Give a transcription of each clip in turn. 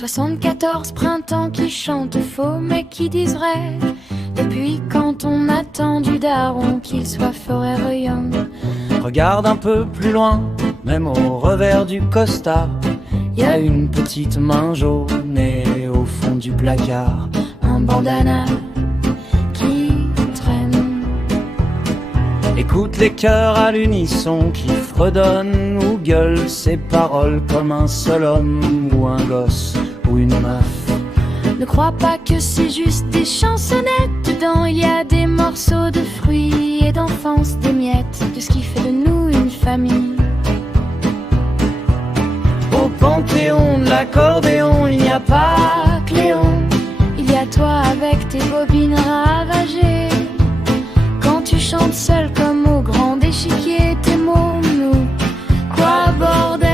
74 printemps qui chantent faux mais qui disent vrai. Depuis quand on attend du daron qu'il soit Forever Young. Regarde un peu plus loin, même au revers du costard, y a une petite main jaune et au fond du placard un bandana qui traîne. Écoute les chœurs à l'unisson qui fredonnent ou gueulent ces paroles comme un seul homme ou un gosse ou une meuf. Ne crois pas que c'est juste des chansonnettes. Dedans il y a des morceaux de fruits et d'enfance, des miettes de ce qui fait de nous une famille. Au panthéon de l'accordéon, il n'y a pas Cléon, il y a toi avec tes bobines ravagées. Quand tu chantes seul comme au grand échiquier, tes mots nous, quoi bordel.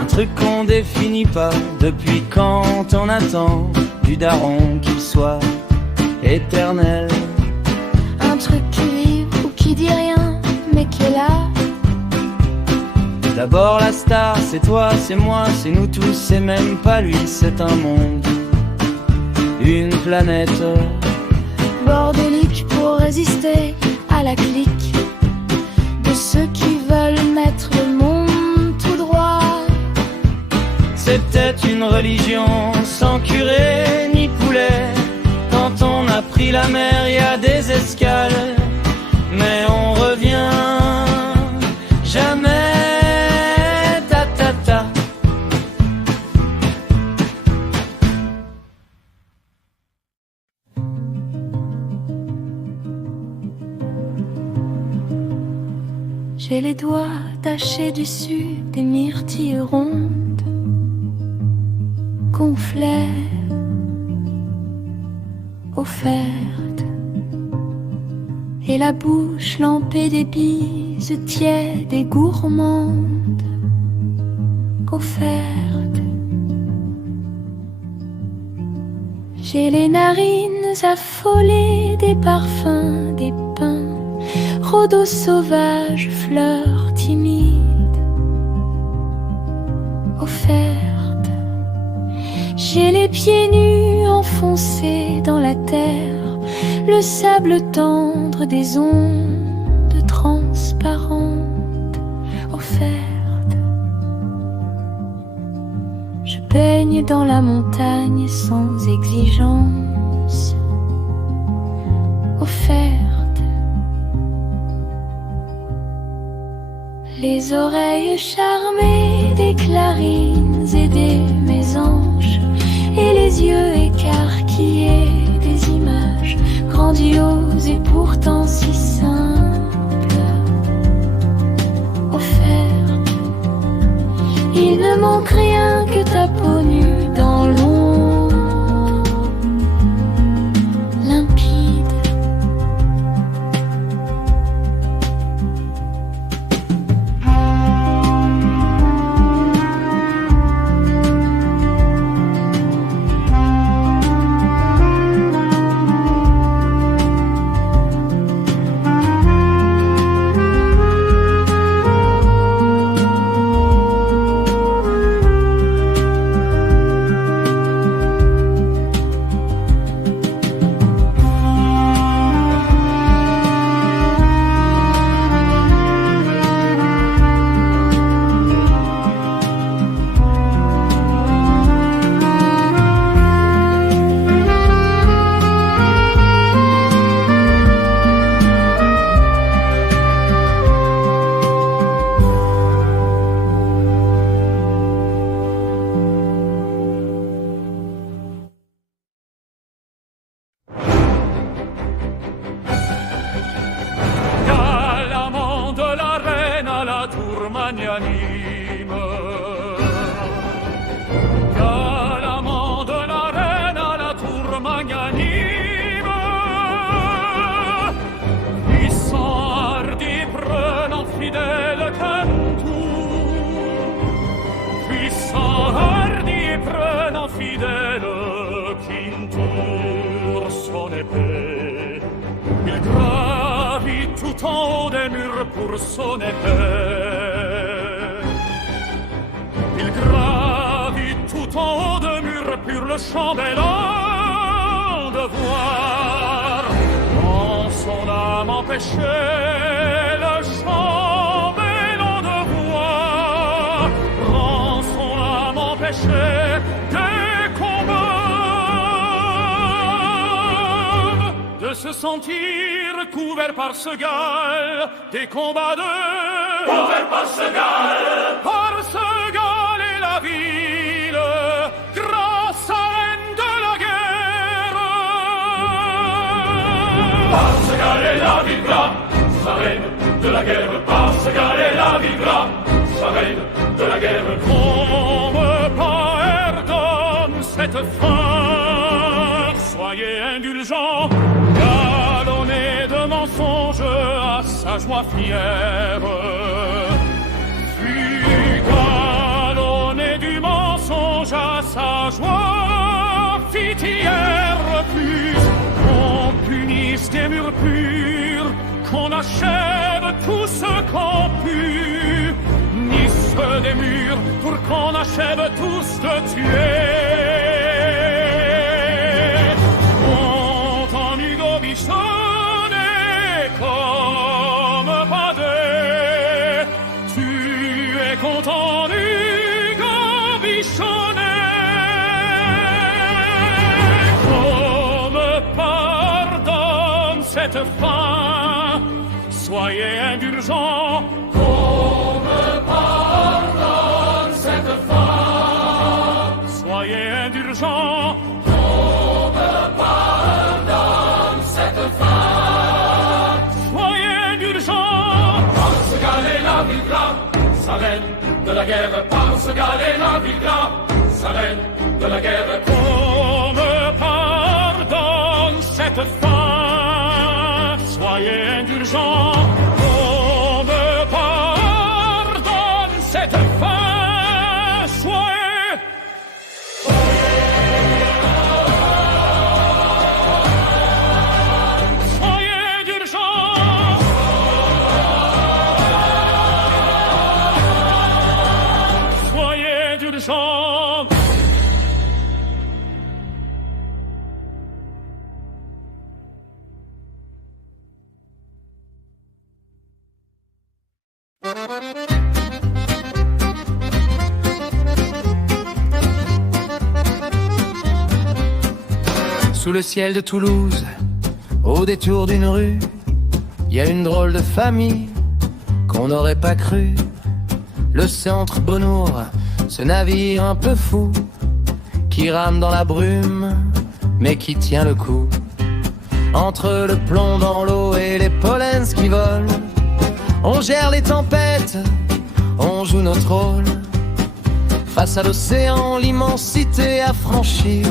un truc qu'on définit pas depuis quand on attend du daron qu'il soit éternel. Un truc qui vit ou qui dit rien mais qui est là. D'abord la star, c'est toi, c'est moi, c'est nous tous, c'est même pas lui, c'est un monde, une planète bordélique pour résister à la clique de ceux qui veulent mettre le monde tout droit. C'est peut-être une religion sans curé ni poulet. Quand on a pris la mer, y a des escales, mais on revient jamais. J'ai les doigts tachés dessus des myrtilles rondes qu'on flaire, offertes, et la bouche lampée des bises tièdes et gourmandes qu'offertes. J'ai les narines affolées des parfums des pins, rhodos sauvages, fleurs timides, offertes. J'ai les pieds nus enfoncés dans la terre, le sable tendre des ondes transparentes, offertes. Je baigne dans la montagne sans exigence, offerte. Les oreilles charmées des clarines et des mésanges, et les yeux écarquillés des images grandioses et pourtant si simples, offertes. Il ne manque rien que ta peau nue dans l'ombre limpide. haut de murs pur le chambellan de voir en son âme empêchait le chambellan de voir en son âme empêchait des combats de se sentir couvert par ce Gall des combats de couvert par ce Gall et la ville grâce à reine de la guerre par ce Gall et la ville grâce à reine de la guerre par ce Gall et la ville grâce à reine de la guerre qu'on me pardonne cette fin soyez indulgents galonné de mensonges à sa joie fière fut galonné du mensonge à sa joie fit hier plus qu'on punisse des murs purs qu'on achève tout ce qu'on put ni ceux des murs pour qu'on achève tous de tuer comme padé, tu es content du Gobichonnet. Qu'on me pardonne cette fin, soyez indulgents. Qu'on me pardonne cette fin, soyez indulgents. Qu'on me pardonne cette fin. Sa reine de la guerre, par ce Gall et la ville sa reine de la guerre. Qu'on me pardonne cette fin, soyez indulgents. Qu'on me pardonne cette fin, soyez indulgents. Sous le ciel de Toulouse, au détour d'une rue, il y a une drôle de famille qu'on n'aurait pas cru. Le centre Bonnour, ce navire un peu fou, qui rame dans la brume, mais qui tient le coup. Entre le plomb dans l'eau et les pollens qui volent, on gère les tempêtes, on joue notre rôle. Face à l'océan, l'immensité à franchir,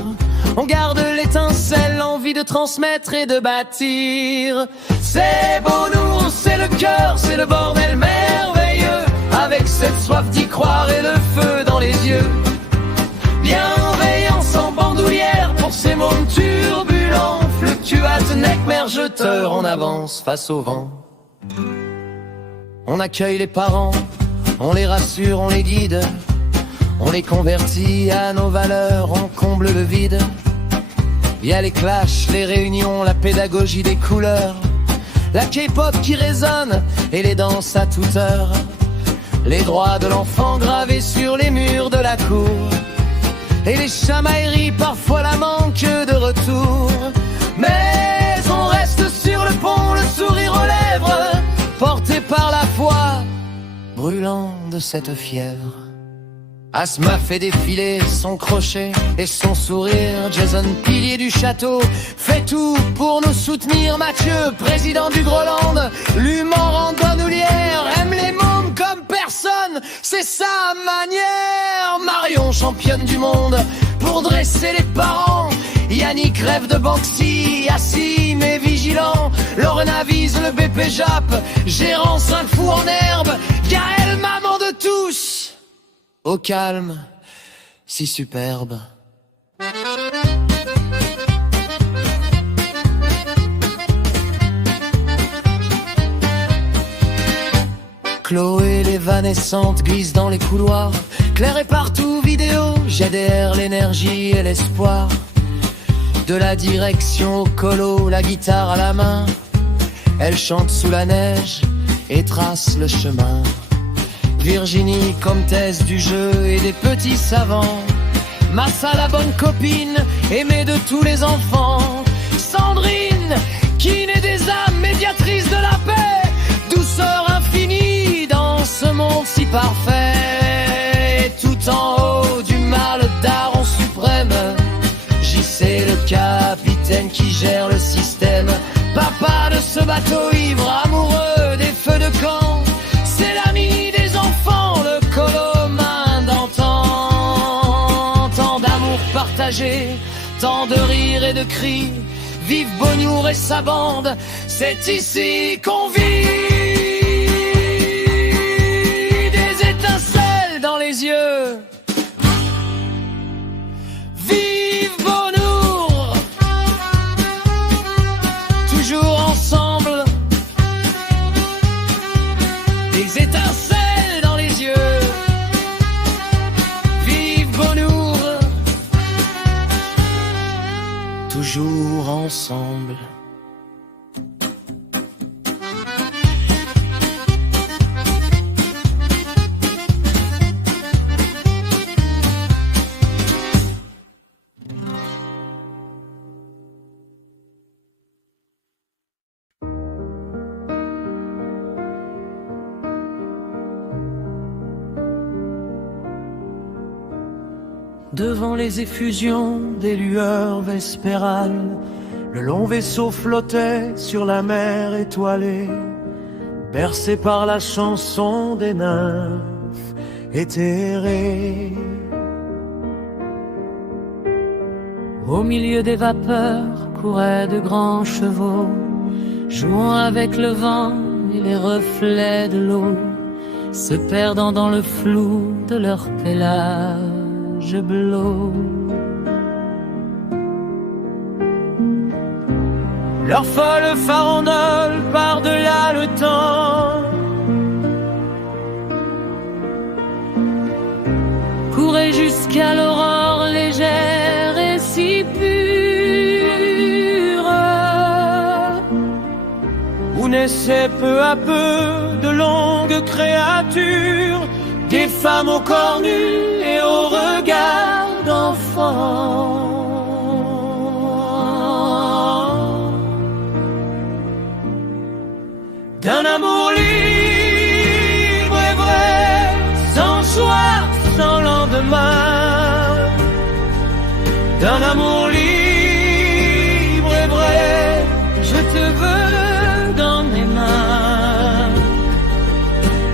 on garde l'étincelle, l'envie de transmettre et de bâtir. C'est Bonnour, c'est le cœur, c'est le bordel merveilleux, avec cette soif d'y croire et le feu dans les yeux. Bienveillance en bandoulière pour ces mondes turbulents, fluctuates, nec, mer, jeteurs en avance face au vent. On accueille les parents, on les rassure, on les guide, on les convertit à nos valeurs, on comble le vide. Via les clashs, les réunions, la pédagogie des couleurs, la K-pop qui résonne et les danses à toute heure, les droits de l'enfant gravés sur les murs de la cour, et les chamailleries, parfois la manque de retour. Mais on reste sur le pont, le sourire aux lèvres, porté par la foi, brûlant de cette fièvre. Asma fait défiler son crochet et son sourire. Jason, pilier du château, fait tout pour nous soutenir. Mathieu, président du Groland, l'humour en Donnoulière, aime les mômes comme personne, c'est sa manière. Marion, championne du monde, pour dresser les parents. Yannick rêve de Banksy, assis mais vigilant. Lauren avise le BP Jap, gérant 5 fous en herbe. Gaël, maman de tous, au calme, si superbe. Chloé l'évanescente glisse dans les couloirs. Claire est partout, vidéo, GDR, l'énergie et l'espoir. De la direction au colo, la guitare à la main. Elle chante sous la neige et trace le chemin. Virginie, comtesse du jeu et des petits savants. Massa, la bonne copine, aimée de tous les enfants. Sandrine, qui naît des âmes, médiatrice de la paix. Douceur infinie dans ce monde si parfait. Et tout en haut du mal daron suprême, JC le capitaine qui gère le système. Papa de ce bateau ivre, amoureux des feux de camp. C'est l'ami des enfants, le colo main d'antan. Tant d'amour partagé, tant de rires et de cris. Vive Bonjour et sa bande, c'est ici qu'on vit. Des étincelles dans les yeux. Vive Bonjour, toujours ensemble. Des étincelles dans les yeux. Vive Bonjour, toujours ensemble. Devant les effusions des lueurs vespérales, le long vaisseau flottait sur la mer étoilée, bercé par la chanson des nymphes éthérées. Au milieu des vapeurs couraient de grands chevaux, jouant avec le vent et les reflets de l'eau, se perdant dans le flou de leur pelage bleu. Leur folle farandole par-delà le temps courait jusqu'à l'aurore légère et si pure, où naissaient peu à peu de longues créatures, des femmes au corps nu et au regard d'enfant. D'un amour libre et vrai, sans soir, sans lendemain. D'un amour libre et vrai, je te veux dans mes mains.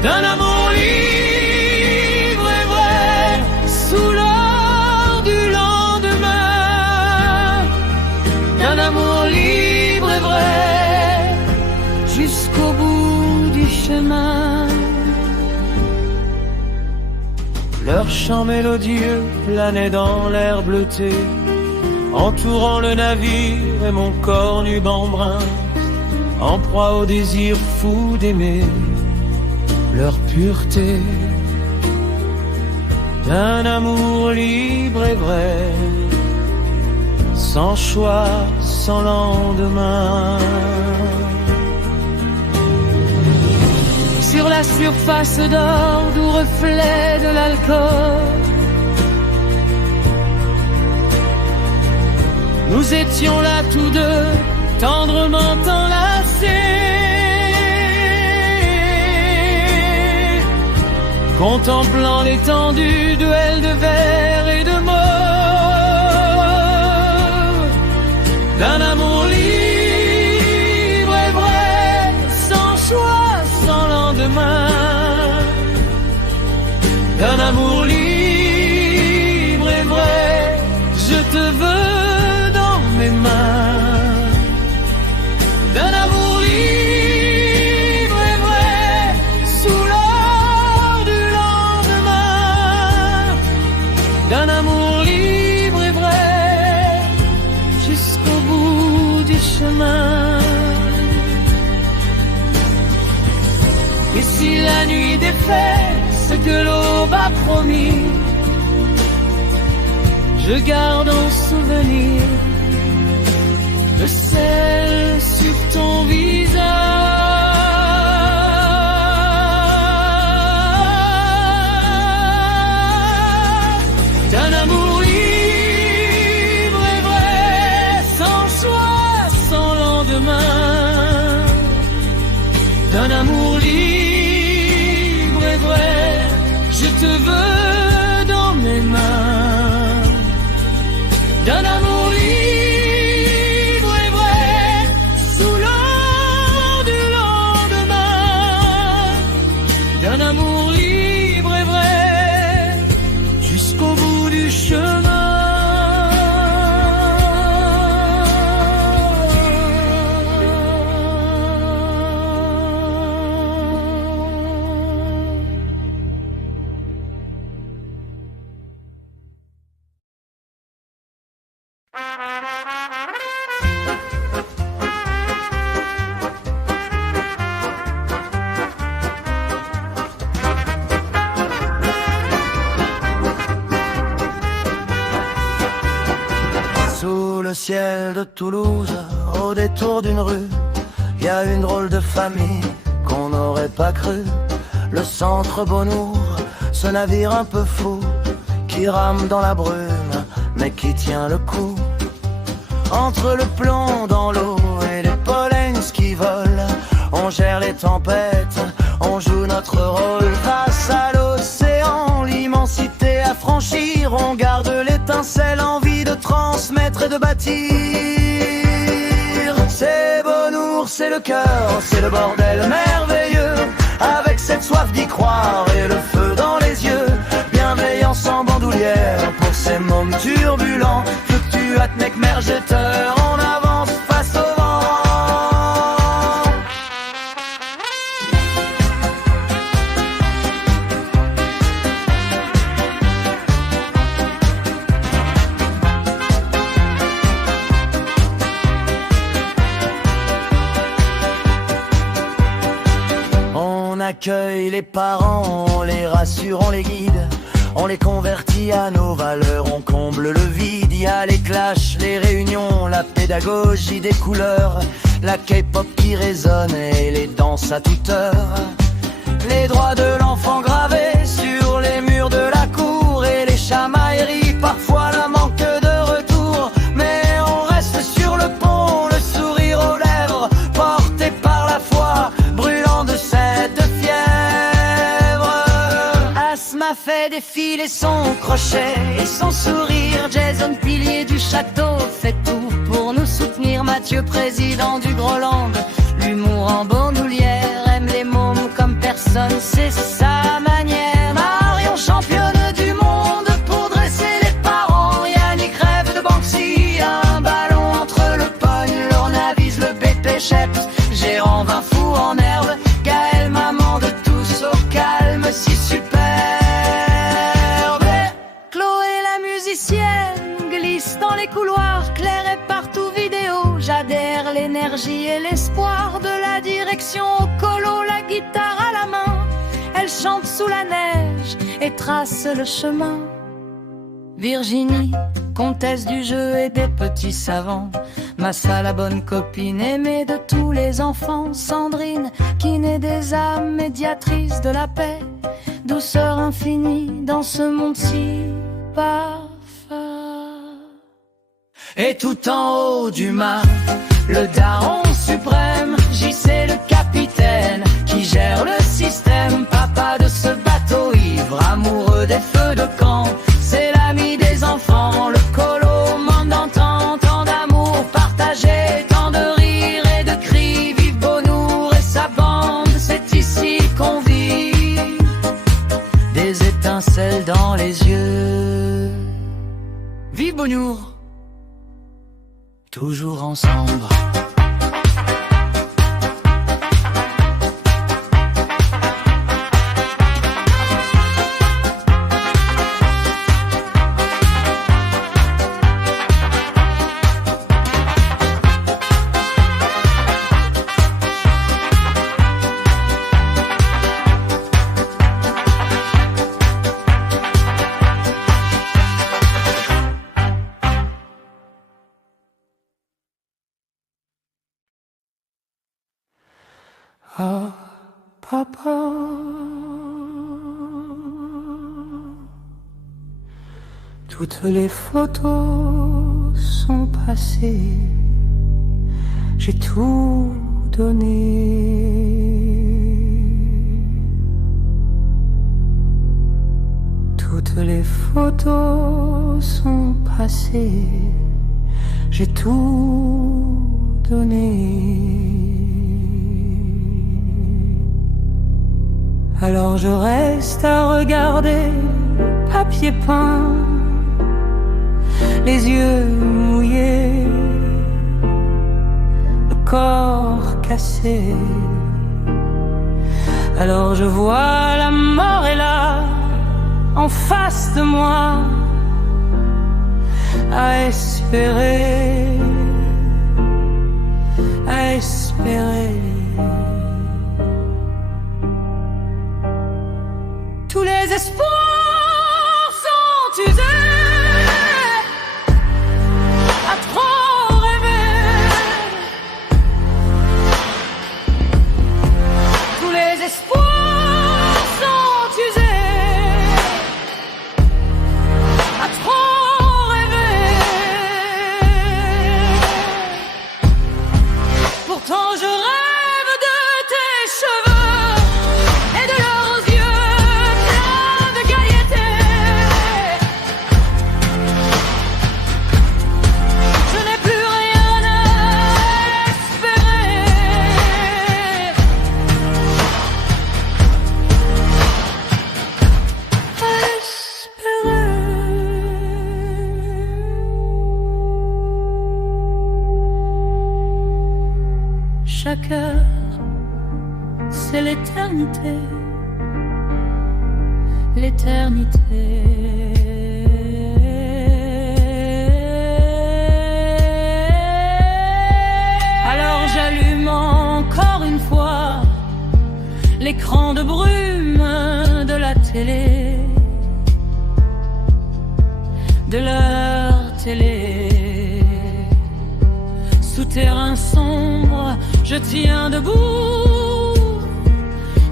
D'un amour jusqu'au bout du chemin. Leur chant mélodieux planait dans l'air bleuté, entourant le navire et mon corps nu bambrin, en proie au désir fou d'aimer leur pureté. D'un amour libre et vrai, sans choix, sans lendemain. Sur la surface d'or, doux reflet de l'alcool, nous étions là tous deux, tendrement enlacés, contemplant l'étendue, duel de vers et de mots. D'un amour libre et vrai, sans choix, sans lendemain. D'un amour libre et vrai, je te veux dans mes mains. D'un amour libre et vrai, sous l'or du lendemain. D'un amour libre et vrai, jusqu'au bout du chemin. Et si la nuit défait ce que l'aube a promis. Je garde en souvenir le sel sur ton visage. D'un amour libre et vrai, sans choix, sans lendemain. D'un amour libre et vrai, je te veux dans mes mains. D'un amour libre et vrai, sous l'eau du lendemain. D'un amour libre et vrai, jusqu'au bout du chemin. Sous le ciel de Toulouse, au détour d'une rue, y a une drôle de famille qu'on n'aurait pas cru. Le centre Beaunour, ce navire un peu fou, qui rame dans la brume, mais qui tient le coup. Entre le plomb dans l'eau et les pollens qui volent, on gère les tempêtes, on joue notre rôle. Face à l'océan, l'immensité à franchir, on garde l'étincelle, envie de transmettre et de bâtir. C'est Beaunour, c'est le cœur, c'est le bordel merveilleux, avec cette soif d'y croire et le feu dans les yeux. Bienveillance en bandoulière pour ces mômes turbulents, fluctuat mec mergeteur, on avance face au vent. On accueille les parents, on les rassure, on les guide, on les convertit à nos valeurs, on comble le vide. Il y a les clashs, les réunions, la pédagogie des couleurs, la K-pop qui résonne et les danses à toute heure. Les droits de l'enfant gravés sur les murs de la cour et les chamailleries, parfois la manque de retour. Mais on reste sur le pont, le sourire aux lèvres, porté par la foi, brûlant de cette fièvre. Asma fait défiler son crochet et son sourire. Jason, pilier du château, fait tout pour nous soutenir. Mathieu, président du Groland, l'humour en bandoulière, aime les mômes comme personne, c'est sa manière. Marion, championne du monde pour dresser les parents. Yannick rêve de Banksy, un ballon entre le pogne. Lorna vise le BP Sheps, gérant vin fou en herbe. Gaël, maman de tous au calme, si superbe. Chloé, la musicienne, glisse dans les couloirs. Claire est partout vidéo, j'adhère l'énergie et l'espoir de la direction au colo, la guitare à la main. Elle chante sous la neige et trace le chemin. Virginie, comtesse du jeu et des petits savants. Massa, la bonne copine aimée de tous les enfants. Sandrine, qui naît des âmes, médiatrice de la paix. Douceur infinie dans ce monde si parfait. Et tout en haut du mât, le daron suprême, JC le capitaine, qui gère le système. Papa de ce bateau ivre, amoureux des feux de camp. C'est l'ami des enfants, le colo, manque d'entente, tant d'amour partagé, tant de rires et de cris. Vive Beaunour et sa bande, c'est ici qu'on vit. Des étincelles dans les yeux. Vive Beaunour, toujours ensemble. Ah, papa, toutes les photos sont passées, j'ai tout donné. Toutes les photos sont passées, j'ai tout donné. Alors je reste à regarder le papier peint, les yeux mouillés, le corps cassé. Alors je vois la mort est là, en face de moi, à espérer, à espérer. Tous les espoirs sont usés, à trop rêver. Tous les espoirs sont usés, à trop rêver. Pourtant je rêve de tes cheveux et de leurs yeux pleins de gaieté. Je n'ai plus rien à espérer. À espérer. Chaque heure, c'est l'éternité, l'éternité. Alors j'allume encore une fois l'écran de brume de la télé, de leur télé. Souterrain sombre, je tiens debout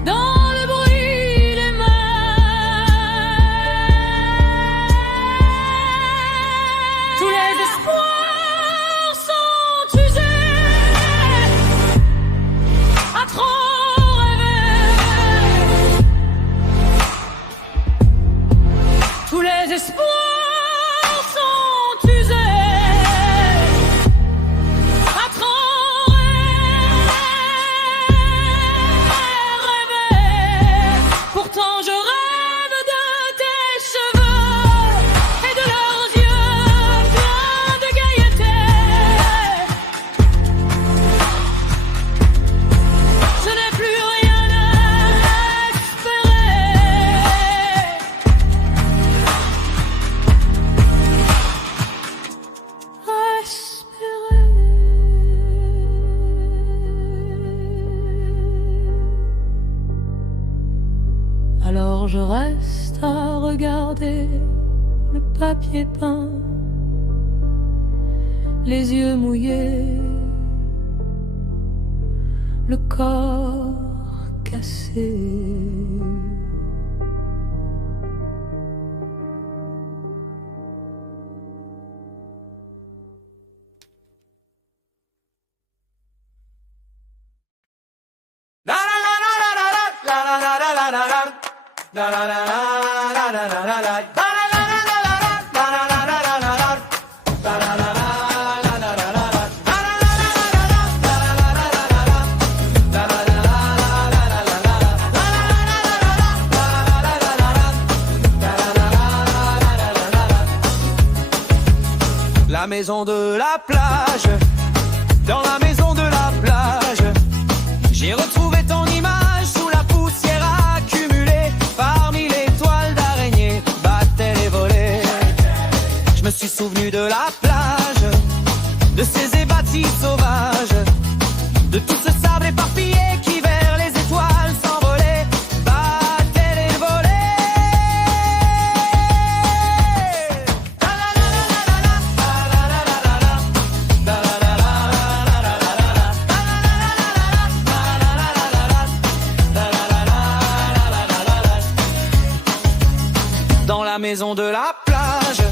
dans le bruit des mains. Tous les espoirs sont usés, à trop rêver. Tous les espoirs sont usés, à trop rêver. Pourtant je rêve de tes cheveux et de leurs yeux pleins de gaieté. Je n'ai plus rien à espérer. Alors je reste à regarder le papier peint, les yeux mouillés, le corps cassé. La maison de la plage, dans la maison de la plage, j'ai retrouvé ton image sous la poussière accumulée. Parmi les toiles d'araignée battaient les volets. Je me suis souvenu de la plage, de ces ébâtis sauvages, de tout ce sable éparpillé qui vers les étoiles s'envolait. Battait les volets. maison de la plage,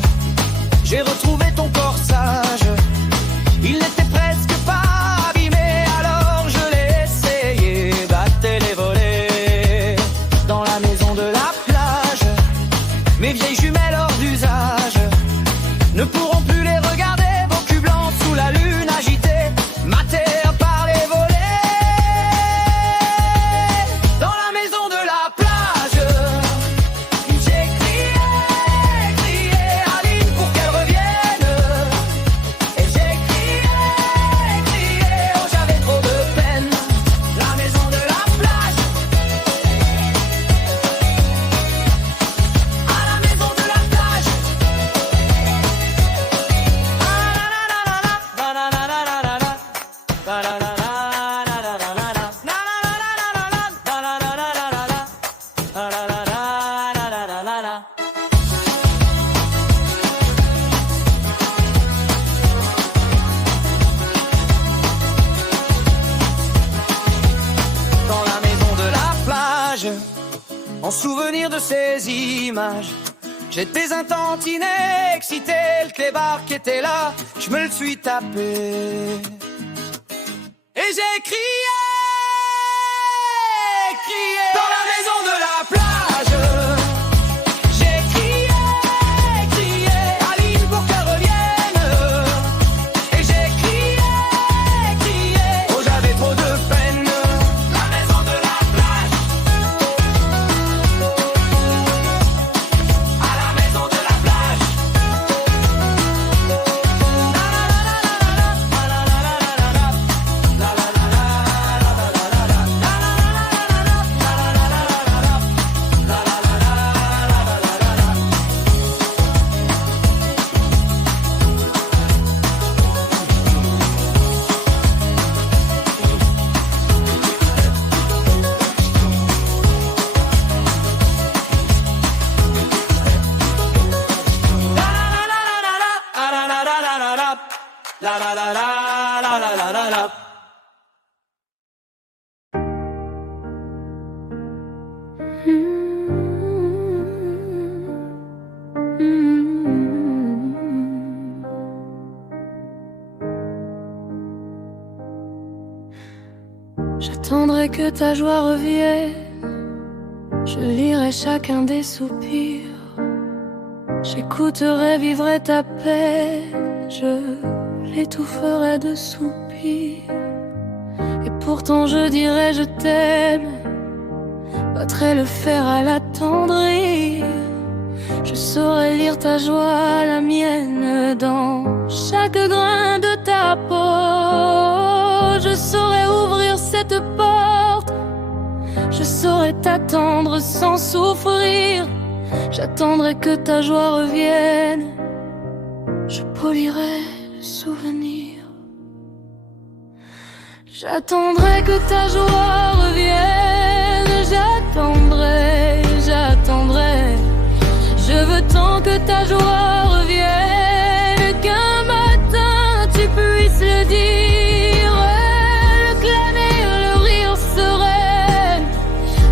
j'ai retrouvé ton corsage. Il n'était presque pas abîmé, alors je l'ai essayé, battais les volets. Dans la maison de la plage, mes vieilles jumelles hors d'usage ne pourront plus les regarder, vos culs blancs sous la lune agitée, matés par les volets. Dans la maison de la plage, j'ai crié Aline pour qu'elle revienne. Et j'ai crié, oh j'avais trop de peine. La maison de la plage, à la maison de la plage. Dans la maison de la plage, en souvenir de ces images, j'étais un tantinet excité, le clébard qui était là, je me le suis tapé. Et j'ai crié dans la maison de la plage. J'ai crié Aline pour qu'elle revienne. Et j'ai crié, oh j'avais trop de peine. La maison de la plage, à la maison de la plage. La la la la la la la la la. J'attendrai que ta joie revienne, je lirai chacun des soupirs, j'écouterai, vivrai ta peine, je l'étoufferai de soupirs. Et pourtant je dirai je t'aime, battrai le fer à l'attendrir. Je saurai lire ta joie, la mienne, dans chaque grain de ta peau. Je saurai ouvrir cette porte, je saurai t'attendre sans souffrir. J'attendrai que ta joie revienne, je polirai le souvenir. J'attendrai que ta joie revienne, j'attendrai, j'attendrai. Je veux tant que ta joie revienne, qu'un matin tu puisses le dire, le clamer, le rire sereine,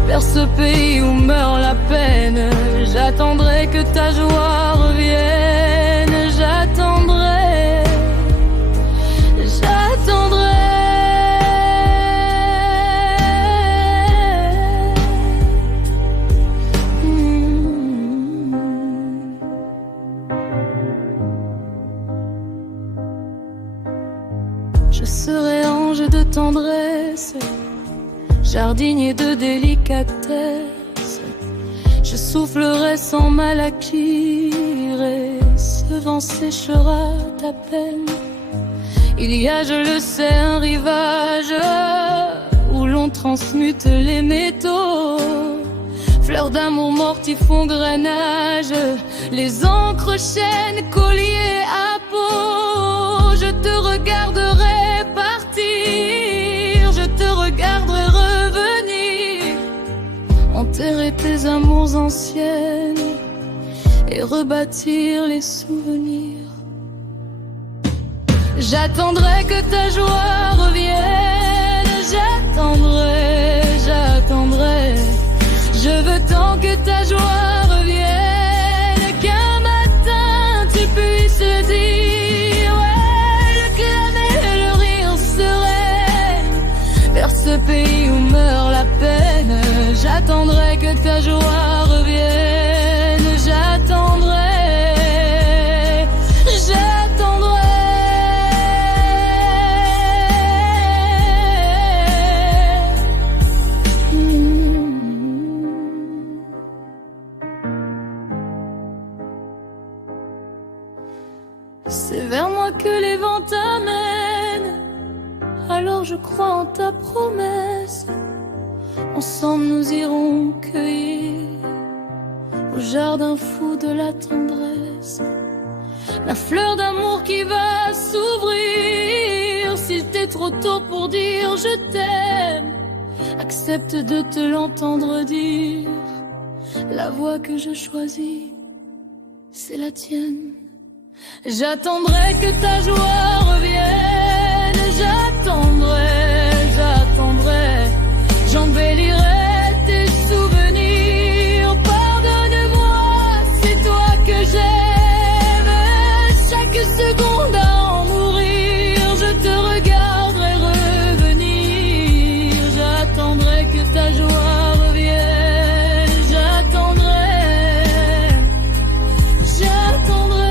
vers ce pays où meurt la peine. J'attendrai que ta joie revienne, j'attendrai, j'attendrai. Je serai ange de tendresse, jardinier de délicatesse. Je soufflerai sans mal acquis, et ce vent séchera ta peine. Il y a, je le sais, un rivage où l'on transmute les métaux. Fleurs d'amour mortes y font grainage, les encres chaînes, colliers à peau. Je te regarderai partir, je te regarderai revenir, enterrer tes amours anciennes et rebâtir les souvenirs. J'attendrai que ta joie revienne, j'attendrai, j'attendrai. Je veux tant que ta joie revienne, J'attendrai que ta joie revienne. J'attendrai. C'est vers moi que les vents t'amènent. Alors je crois en ta promesse. Ensemble nous irons cueillir au jardin fou de la tendresse la fleur d'amour qui va s'ouvrir. S'il t'est trop tôt pour dire je t'aime, accepte de te l'entendre dire. La voix que je choisis, c'est la tienne. J'attendrai que ta joie revienne. J'attendrai, j'attendrai. J'embellirai tes souvenirs. Pardonne-moi, c'est toi que j'aime. Chaque seconde à en mourir, je te regarderai revenir. J'attendrai que ta joie revienne. J'attendrai, j'attendrai.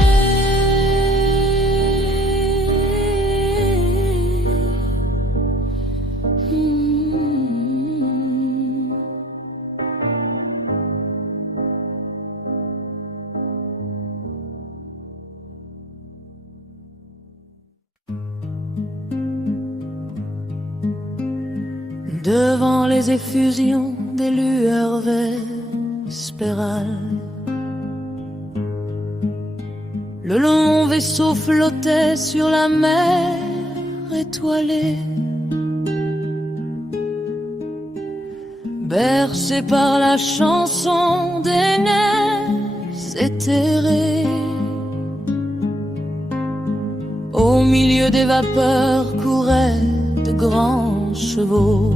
Devant les effusions des lueurs vespérales, le long vaisseau flottait sur la mer étoilée. Bercé par la chanson des neiges éthérées, au milieu des vapeurs couraient de grands chevaux,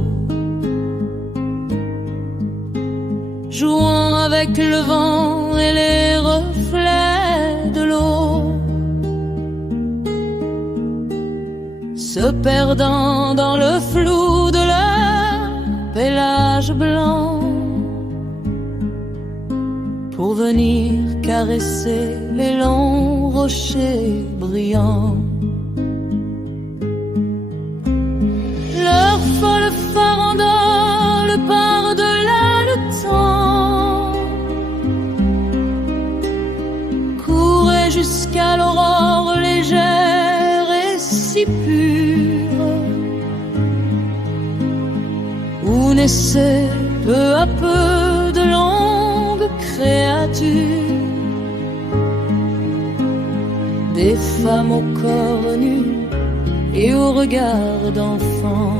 jouant avec le vent et les reflets de l'eau, se perdant dans le flou de leur pélage blanc, pour venir caresser les longs rochers brillants. Leur folle farandole par-delà le temps courait jusqu'à l'aurore légère et si pure, où naissaient peu à peu de longues créatures, des femmes au corps nu et au regard d'enfant,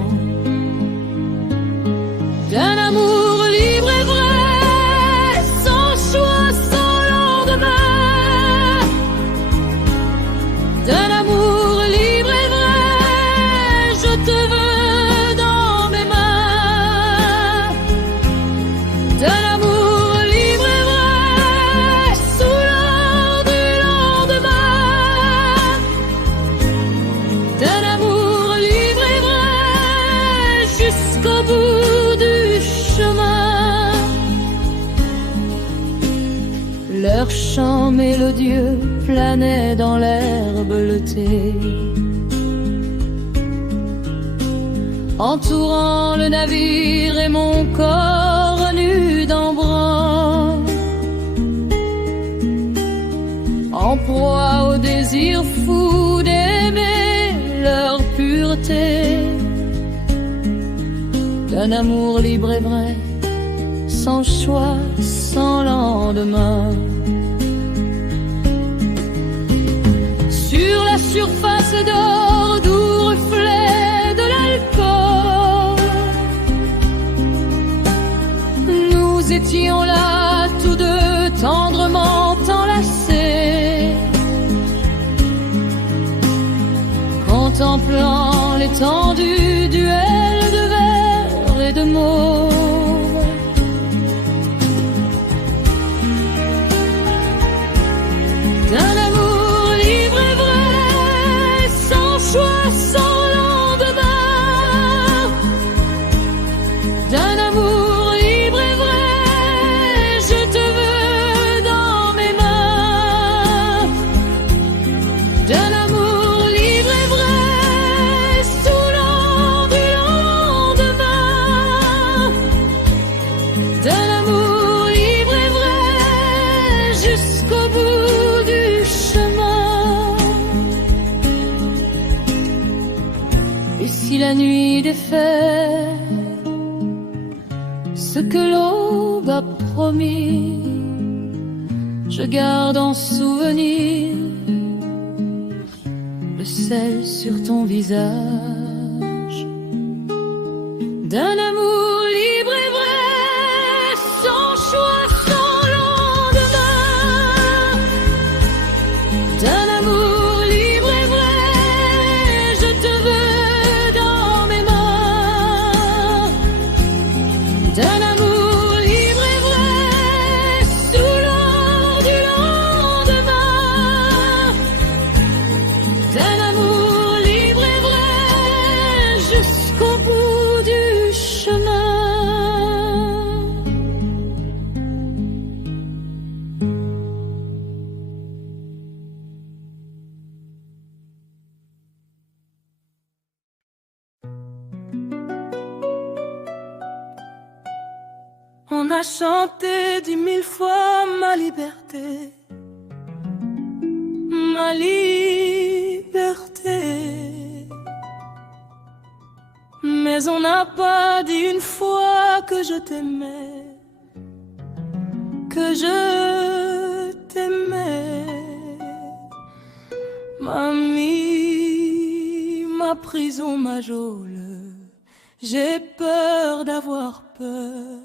d'un amour libre et vrai, sans choix, sans lendemain, d'un amour libre et vrai, je te veux dans mes mains, d'un amour libre et vrai, sous l'or du lendemain, d'un amour libre et vrai, jusqu'au bout du chemin. Leur chant mélodieux planait dans l'air bleuté, entourant le navire et mon corps nu d'embrun, en proie au désir fou d'aimer leur pureté, d'un amour libre et vrai, sans choix, sans lendemain. Sur la surface d'or, doux reflet de l'alcool, nous étions là tous deux tendrement enlacés, contemplant l'étendue duel de verre et de mots. D'un amour libre et vrai, sans choix, sans lendemain, d'un amour libre et vrai, d'un amour libre et vrai jusqu'au bout du chemin. Et si la nuit défait ce que l'aube a promis, je garde en souvenir le sel sur ton visage d'un amour libre et vrai, sans choix, sans lendemain, d'un amour libre et vrai, je te veux dans mes mains, d'un amour libre et vrai, sous l'or du lendemain, d'un amour libre et vrai, jusqu'au bout du chemin. On a chanté 10 000 fois ma liberté, ma liberté. Mais on n'a pas dit une fois que je t'aimais, que je t'aimais. Mamie, ma prison, ma geôle, j'ai peur d'avoir peur.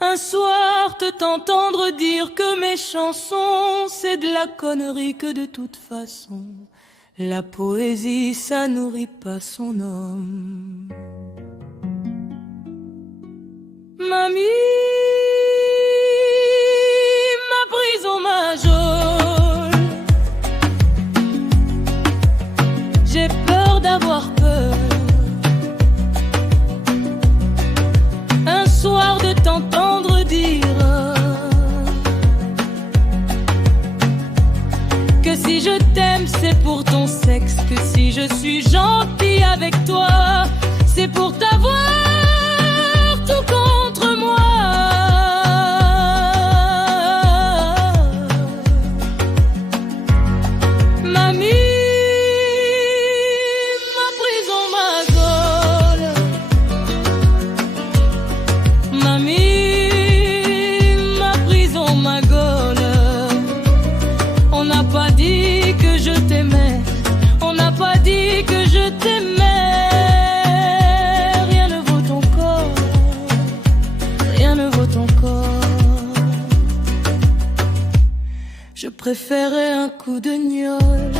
Un soir t'entendre dire que mes chansons c'est de la connerie, que de toute façon la poésie ça nourrit pas son homme. Mamie, ma prison, ma geôle, j'ai peur d'avoir peur. Un soir de t'entendre dire que si je t'aime c'est pour ton sexe, que si je suis gentille avec toi c'est pour t'avoir tout contre moi. Mamie, ma prison, ma geôle, mamie, ma prison, ma geôle. On n'a pas dit que je t'aimais, on n'a pas dit que je t'aimais. Rien ne vaut ton corps, rien ne vaut ton corps. Je préférais un coup de gnôle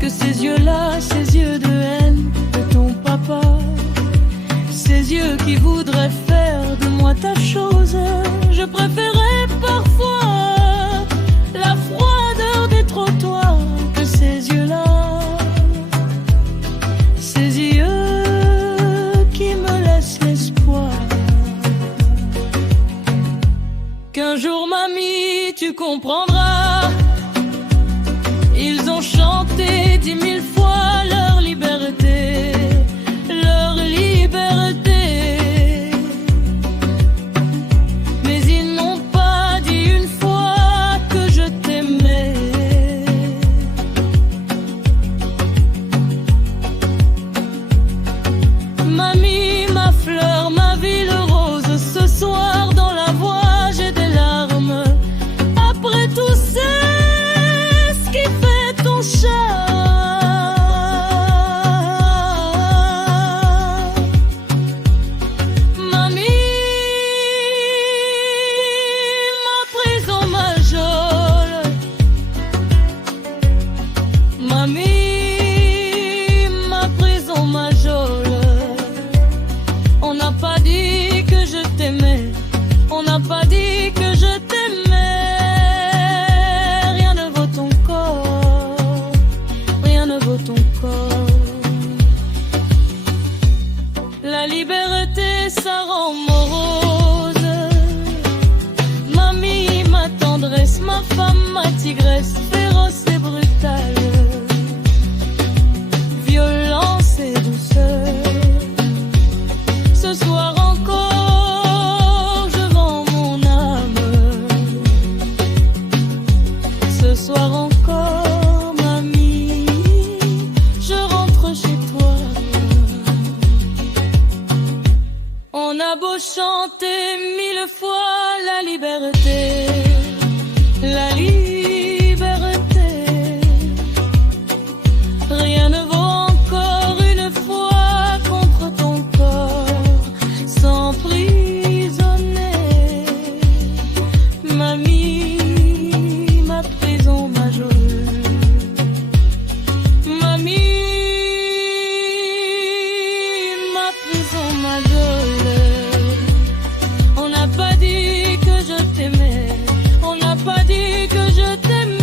que ces yeux-là, ces yeux de haine de ton papa, ces yeux qui voudraient faire de moi ta chose. Je préférais parfois la froideur des trottoirs que ces yeux-là, ces yeux qui me laissent l'espoir qu'un jour, mamie, tu comprendras. Ils ont chanté 10 000 fois leur liberté, leur liberté. Mais ils n'ont pas dit une fois que je t'aimais. Mamie, ma fleur, ma ville rose, ce soir dans la voix j'ai des larmes. Après tout c'est ce qui fait ton charme. je t'aimais. On n'a pas dit que je t'aimais.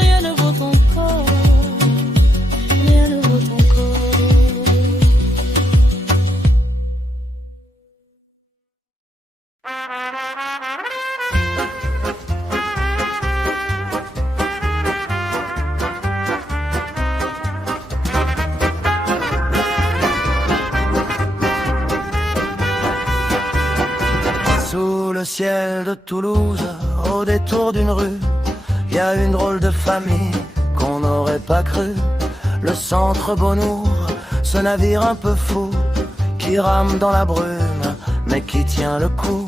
Rien ne vaut ton corps. Rien ne vaut ton corps. Sous le ciel de Toulouse, au détour d'une rue, y a une drôle de famille qu'on n'aurait pas cru. Le centre Beaunour, ce navire un peu fou, qui rame dans la brume, mais qui tient le coup.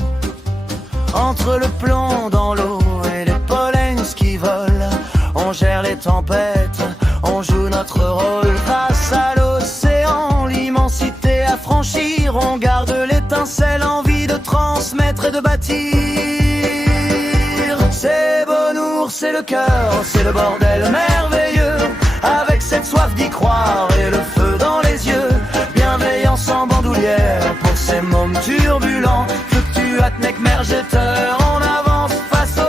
Entre le plomb dans l'eau et les pollens qui volent, on gère les tempêtes, on joue notre rôle. Face à l'océan, l'immensité à franchir, on garde l'étincelle, envie de transmettre et de bâtir. C'est Beaunour, c'est le cœur, c'est le bordel merveilleux, avec cette soif d'y croire et le feu dans les yeux. Bienveillance en bandoulière pour ces mômes turbulents, fluctuates, mec, mergeteurs, on avance face au vent.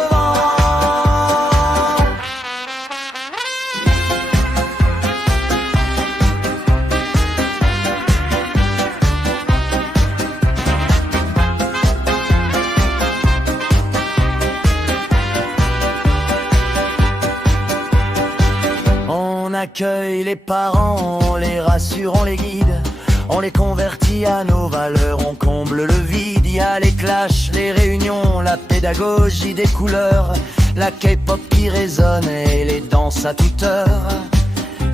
On accueille les parents, on les rassure, on les guide, on les convertit à nos valeurs, on comble le vide. Y a les clashs, les réunions, la pédagogie des couleurs, la K-pop qui résonne et les danses à toute heure.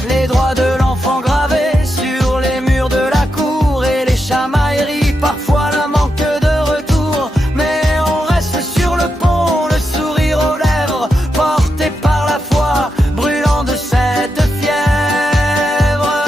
Les droits de l'enfant gravés sur les murs de la cour et les chamailleries, parfois le manque de retour. Mais on reste sur le pont, le sourire aux lèvres, porté par la foi, brûlant de cette fièvre.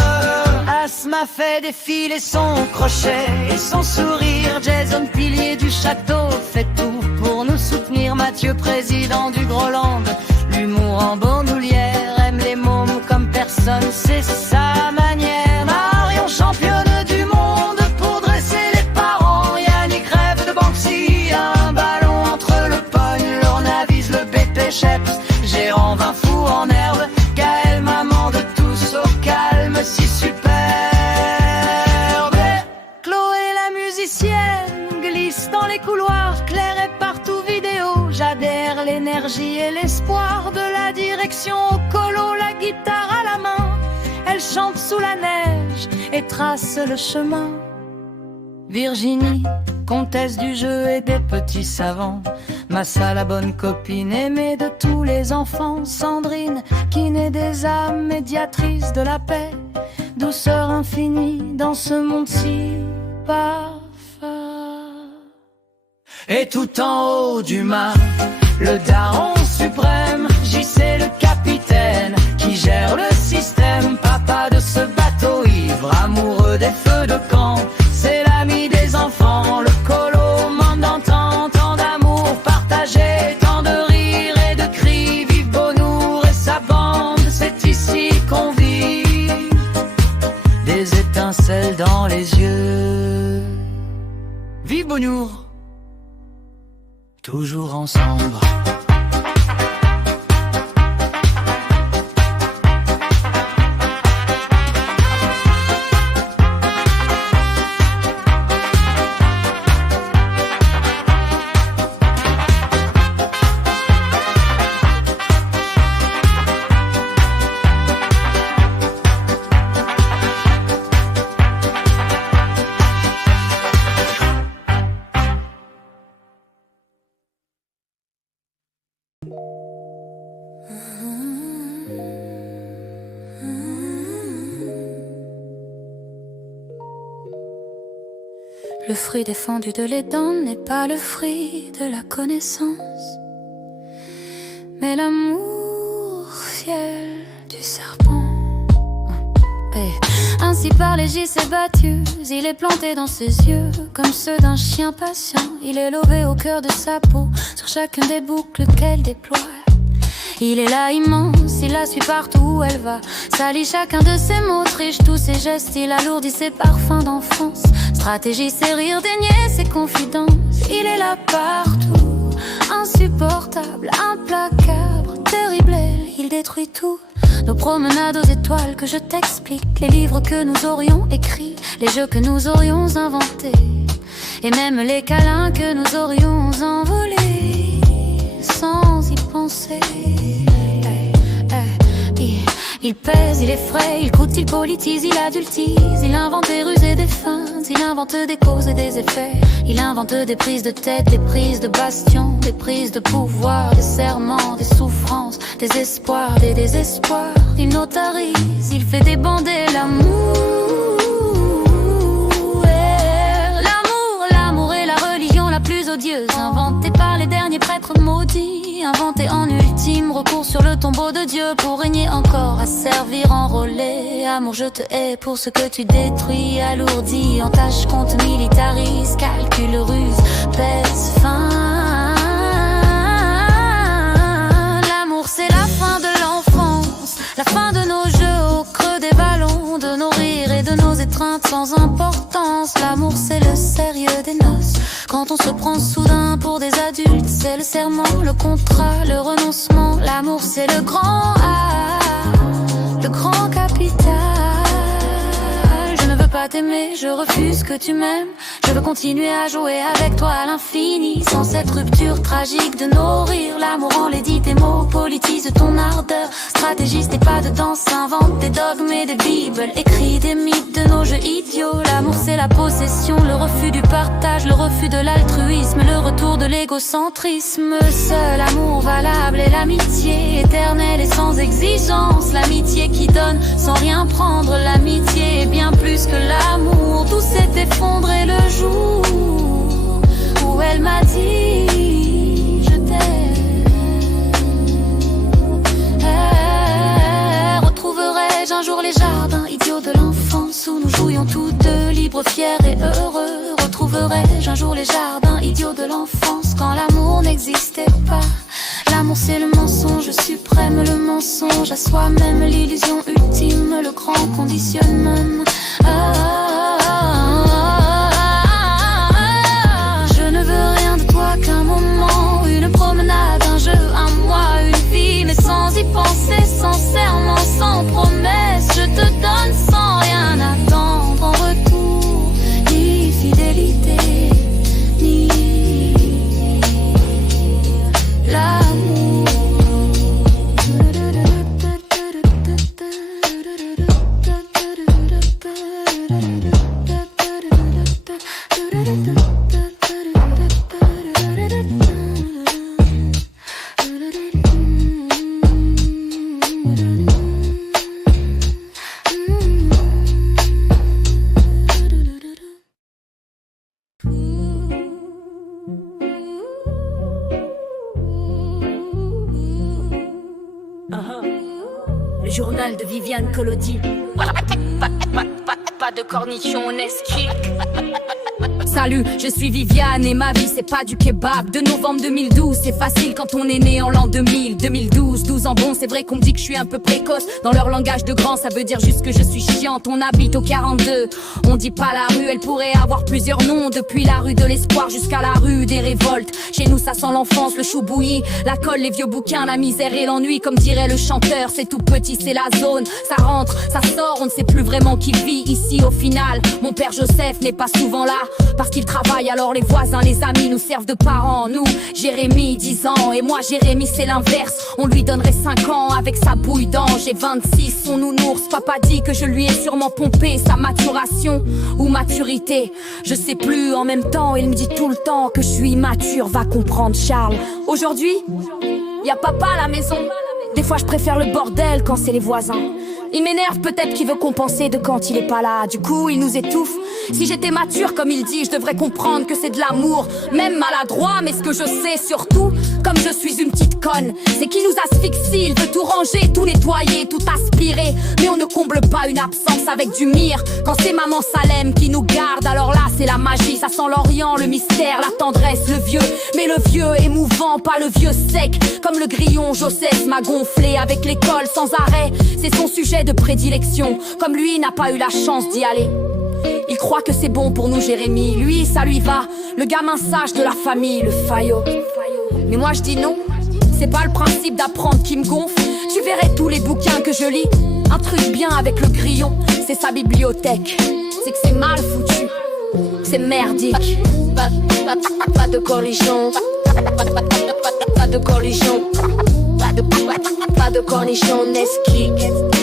Asma fait défiler son crochet et son sourire. Jason, pilier du château, fait tout pour nous soutenir. Mathieu, président du Groland, l'humour en bandoulière, aime les mômes comme personne, c'est sa manière. Marion, championne du monde pour dresser les parents. Yannick rêve de Banksy, un ballon entre le pogne. Lorna vise le BP Sheps, gérant d'un fou en herbe. Gaël, maman de tous au calme, si superbe. Chloé, la musicienne, glisse dans les couloirs. Claire est partout vidéo, j'adhère l'énergie et l'espoir. De la direction au colo, la guitare à la main, elle chante sous la neige et trace le chemin. Virginie, comtesse du jeu et des petits savants. Massa, la bonne copine aimée de tous les enfants. Sandrine, qui naît des âmes, médiatrice de la paix. Douceur infinie dans ce monde si parfait. Et tout en haut du mât, le daron suprême, JC le capitaine, qui gère le système. Papa de ce bateau ivre, amoureux des feux de camp, c'est l'ami des enfants. Le colo, monde d'antan, tant d'amour partagé, tant de rires et de cris. Vive Beaunour et sa bande, c'est ici qu'on vit. Des étincelles dans les yeux. Vive Beaunour, toujours ensemble. Le fruit défendu de l'Éden n'est pas le fruit de la connaissance, mais l'amour fiel du serpent. Et ainsi par les JC battus, il est planté dans ses yeux comme ceux d'un chien patient. Il est lové au cœur de sa peau, sur chacun des boucles qu'elle déploie. Il est là immense, il la suit partout où elle va, salit chacun de ses mots, triche tous ses gestes, il alourdit ses parfums d'enfance. Stratégie, c'est rire, dénier ses confidences. Il est là a partout. Insupportable, implacable, terrible, il détruit tout. Nos promenades aux étoiles que je t'explique, les livres que nous aurions écrits, les jeux que nous aurions inventés, et même les câlins que nous aurions envolés sans y penser. Il pèse, il effraie, il coûte, il politise, il adultise. Il invente des ruses et des feintes, il invente des causes et des effets. Il invente des prises de tête, des prises de bastion, des prises de pouvoir, des serments, des souffrances, des espoirs, des désespoirs. Il notarise, il fait débander l'amour. L'amour est la religion la plus odieuse, inventée par les derniers prêtres maudits, inventé en ultime recours sur le tombeau de Dieu pour régner encore, à servir enrôlé. Amour, je te hais pour ce que tu détruis, alourdi, entache, compte, militarise, calcul, ruse, pèse, fin. L'amour, c'est la fin de l'enfance, la fin de nos jeux au creux des ballons, de nos rires et de nos étreintes sans importance. L'amour, c'est le sérieux des noces, quand on se prend soudain pour des adultes. C'est le serment, le contrat, le renoncement. L'amour, c'est le grand A, le grand capital. Je ne veux pas t'aimer, je refuse que tu m'aimes. Je veux continuer à jouer avec toi à l'infini, sans cette rupture tragique de nos rires. L'amour enlaidit tes mots, politise ton ardeur. Stratégiste et pas de danse, invente des dogmes et des bibles, écrit des mythes de nos jeux idiots. L'amour, c'est la possession, le refus du partage, le refus de l'altruisme, le retour de l'égocentrisme. Le seul amour valable est l'amitié, éternelle et sans exigence. L'amitié qui donne sans rien prendre. L'amitié est bien plus que l'amour. Tout s'est effondré le jour où elle m'a dit je t'aime. Retrouverai-je un jour les jardins idiots de l'enfance où nous jouions tous deux, libres, fiers et heureux? Retrouverai-je un jour les jardins idiots de l'enfance quand l'amour n'existait pas? L'amour, c'est le mensonge suprême, le mensonge à soi-même, l'illusion ultime, le grand conditionnement. Je ne veux rien de toi qu'un moment, une promenade, un jeu, un mois, une vie, mais sans y penser, sans serment, sans promesse. Je te donne sans rien attendre en retour, ni fidélité, ni l'amour. Le journal de Viviane Collodi. Pas de cornichon, on esquive. Salut, je suis Viviane et ma vie c'est pas du kebab. De novembre 2012, c'est facile quand on est né en l'an 2000. 2012, 12 ans bon, c'est vrai qu'on me dit que je suis un peu précoce. Dans leur langage de grand, ça veut dire juste que je suis chiante. On habite au 42, on dit pas la rue, elle pourrait avoir plusieurs noms. Depuis la rue de l'espoir jusqu'à la rue des révoltes. Chez nous ça sent l'enfance, le chou bouilli, la colle, les vieux bouquins, la misère et l'ennui. Comme dirait le chanteur, c'est tout petit, c'est la zone. Ça rentre, ça sort, on ne sait plus vraiment qui vit ici au final. Mon père Joseph n'est pas souvent là parce qu'il travaille, alors les voisins, les amis nous servent de parents. Nous, Jérémy, 10 ans, et moi Jérémy c'est l'inverse. On lui donnerait 5 ans avec sa bouille d'ange. J'ai 26, son nounours, papa dit que je lui ai sûrement pompé sa maturation ou maturité, je sais plus. En même temps, il me dit tout le temps que je suis immature, va comprendre Charles. Aujourd'hui, y a papa à la maison. Des fois je préfère le bordel quand c'est les voisins. Il m'énerve, peut-être qu'il veut compenser de quand il est pas là. Du coup il nous étouffe. Si j'étais mature comme il dit, je devrais comprendre que c'est de l'amour, même maladroit. Mais ce que je sais surtout, comme je suis une petite conne, c'est qu'il nous asphyxie. Il veut tout ranger, tout nettoyer, tout aspirer. Mais on ne comble pas une absence avec du mire. Quand c'est maman Salem qui nous garde, alors là c'est la magie. Ça sent l'Orient, le mystère, la tendresse, le vieux. Mais le vieux émouvant, pas le vieux sec. Comme le grillon, Joseph m'a gonflé avec l'école sans arrêt. C'est son sujet de prédilection. Comme lui n'a pas eu la chance d'y aller, Il croit que c'est bon pour nous Jérémy, lui ça lui va, le gamin sage de la famille, le faillot. Mais moi je dis non, c'est pas le principe d'apprendre qui me gonfle. Tu verrais tous les bouquins que je lis, un truc bien avec le grillon, c'est sa bibliothèque. C'est que c'est mal foutu, c'est merdique. Pas de cornichon, pas de cornichon, pas de cornichon, Nesquik.